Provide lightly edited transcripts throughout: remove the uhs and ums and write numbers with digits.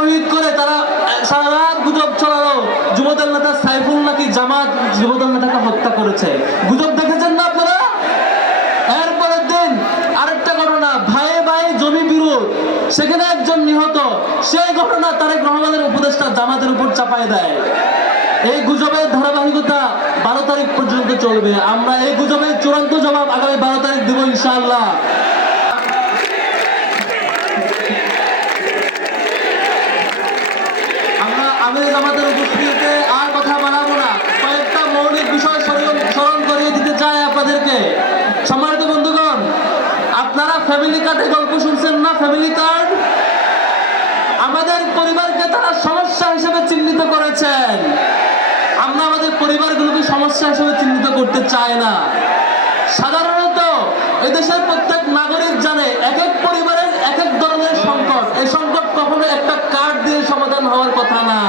শহীদ করে তারা সারা রাত গুজব ছড়ালো যুবদল নেতা সাইফুল নাকি জামাত যুবদল নেতাকে হত্যা করেছে। গুজব দেখেছেন না আপনারা? এরপরের দিন আরেকটা ঘটনা, ভাইয়ে ভাই জমি বিরোধ, সেখানে একজন নিহত। সেই ঘটনা তারেক রহমানের উপদেষ্টা জামাতের উপর চাপায় দেয়। এই গুজবের ধারাবাহিকতা 12 তারিখ পর্যন্ত চলবে। আমরা এই গুজবের চূড়ান্ত জবাব আগামী 12 তারিখ দেব ইনশাআল্লাহ। আমি জামাতের উপস্থিতিতে আর কথা বাড়াবো না, কয়েকটা মৌলিক বিষয় স্মরণ করিয়ে দিতে চাই আপনাদেরকে। সম্মানিত বন্ধুগণ, আপনারা ফ্যামিলি কার্ডের গল্প শুনছেন না? ফ্যামিলি কার্ড আমাদের পরিবারকে তারা সমস্যা হিসেবে চিহ্নিত করেছেন। আমরা আমাদের পরিবারগুলোকে সমস্যা হিসেবে চিহ্নিত করতে চাই না। সাধারণত এদেশের প্রত্যেক নাগরিক জানে এক এক পরিবারের এক এক ধরনের সংকট। এই সংকট কখনো একটা কার্ড দিয়ে সমাধান হওয়ার কথা না।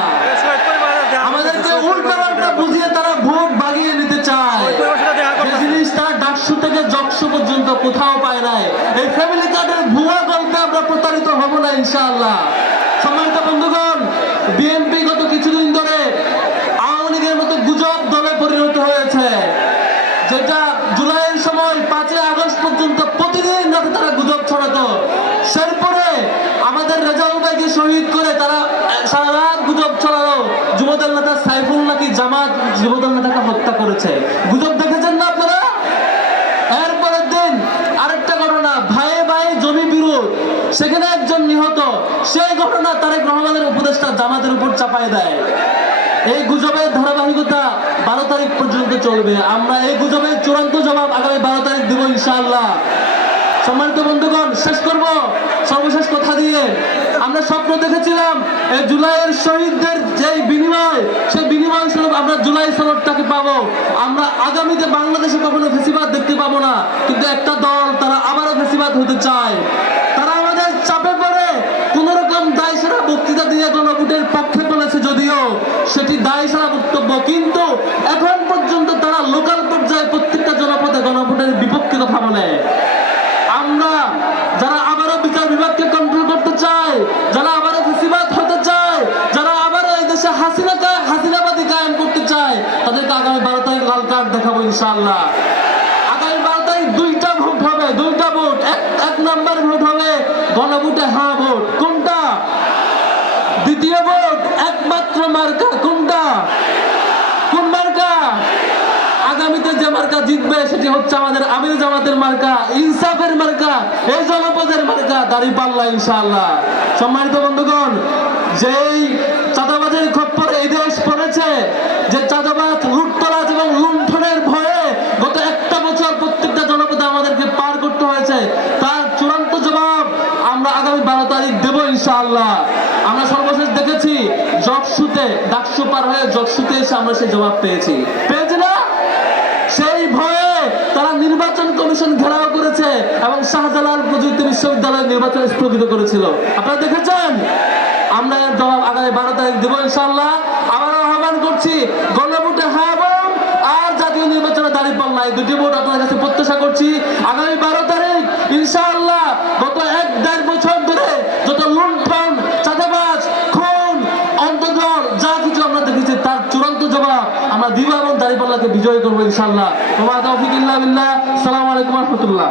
আমাদেরকে উল্টা বুঝিয়ে তারা ভোট বাগিয়ে নিতে চায়। এই জিনিস তারা ডাকসু থেকে জকসু পর্যন্ত কোথাও পায় নাই। এই ফ্যামিলি কার্ডের ভুয়া গল্পে আমরা প্রতারিত হব না ইনশাআল্লাহ। সম্মানিত বন্ধুগণ, বিএনপি গত কিছুদিন ধরে আওয়ামী লীগের মতো গুজব দলে পরিণত হয়েছে, যেটা জুলাইয়ের সময় 5 আগস্ট পর্যন্ত প্রতিদিন রাতে তারা গুজব ছড়াতো। সেরপরে আমাদের রেজাউল ভাইকে শহীদ করে তারা সারা রাত গুজব ছড়ালো যুবদল নেতা সাইফুল নাকি জামাত যুবদল নেতাকে হত্যা করেছে। গুজব দেখেছেন না আপনারা? এরপরের দিন আরেকটা ঘটনা, ভাইয়ে ভাই জমি বিরোধ, সেখানে একজন নিহত। সেই ঘটনা তারেক রহমানের উপদেষ্টা জামাতের উপর চাপায় দেয়। এই গুজবের ধারাবাহিকতা 12 তারিখ পর্যন্ত চলবে। আমরা এই গুজবের চূড়ান্ত জবাব আগামী 12 তারিখ দেব ইনশাআল্লাহ। সম্মানিত বন্ধুগণ, শেষ করব সর্বশেষ কথা দিয়ে। আমরা স্বপ্ন দেখেছিলাম এই জুলাইয়ের শহীদদের যে বিনিময়, সেই বিনিময় স্বরূপ আমরা জুলাই সনদটাকে পাবো। আমরা আগামীতে বাংলাদেশে কখনো ফেসিবাদ দেখতে পাবো না। কিন্তু একটা দল তারা আবারও ফেসিবাদ হতে চায়। তারা আমাদের চাপে পড়ে কোন রকম দায়সারা বক্তৃতা দিয়ে গণভোটের পক্ষে বলেছে, যদিও সেটি দায়সারা বক্তব্য, কিন্তু এখন পর্যন্ত তারা লোকাল পর্যায়ে প্রত্যেকটা জনপদে গণভোটের বিপক্ষে কথা বলে। আমরা যারা আবারও বিচার বিভাগকে কন্ট্রোল করতে চায়, যারা আবারও ফেসিবাদ হতে চায়, যারা আবারও এই দেশে হাসিনাবাদী কায়েম করতে চায়, তাদেরকে আগামী 12 তারিখ লাল কার্ড দেখাবো ইনশাআল্লাহ। আগামী 12 তারিখ 2টা ভোট হবে, 2টা ভোট। এক নাম্বার ভোট হবে গণভোটে হ্যাঁ ভোট। কোনটা? দ্বিতীয় ভোট একমাত্র মার্কা। কোনটা? কোন মার্কা? আগামীতে যে মার্কা জিতবে সেটি হচ্ছে আমাদের আমির জামাতের মার্কা, ইনসাফের মার্কা, এই জনপদের মার্কা, দাঁড়িপাল্লা ইনশাআল্লাহ। সম্মানিত বন্ধুগণ, যেই চাঁদাবাজের খপ্পরে এই দেশ পড়েছে, যে চাঁদাবাজ লুটতরাজ এবং লুণ্ঠনের ভয়ে গত একটা বছর প্রত্যেকটা জনপদে আমাদেরকে পার করতে হয়েছে, তার চূড়ান্ত জবাব আমরা আগামী 12 তারিখ দেব ইনশাআল্লাহ। আমরা সর্বশেষ দেখেছি জকসুতে, ডাকসু পার হয়ে জকসুতে এসে আমরা সেই জবাব পেয়েছি না? সেই ভয়ে তারা নির্বাচন কমিশন ঘেরাও করেছে এবং শাহজালাল প্রযুক্তি বিশ্ববিদ্যালয় নির্বাচন স্থগিত করেছিল। আপনারা দেখেছেন? আমরা এর জবাব আগামী 12 তারিখ দেব ইনশাআল্লাহ। আবার আহ্বান করছি, গণভোটে হ্যাঁ ভোট আর জাতীয় নির্বাচনে দাঁড়িপাল্লা, এই 2টি ভোট আপনার কাছে প্রত্যাশা করছি। আগামী 12 তারিখ ইনশাআল্লাহ গত 1-1.5 বছর ধরে যত লুণ্ঠন, চাঁদাবাজ, খুন, অন্তর্জল যা কিছু আমরা দেখেছি, তার চূড়ান্ত জবাব আমরা দিব এবং দাঁড়িপাল্লাকে বিজয় করবো ইনশাআল্লাহ। ওয়া মা তাওফিক ইল্লা বিল্লাহ। আসসালামু আলাইকুম ওয়া রাহমাতুল্লাহ।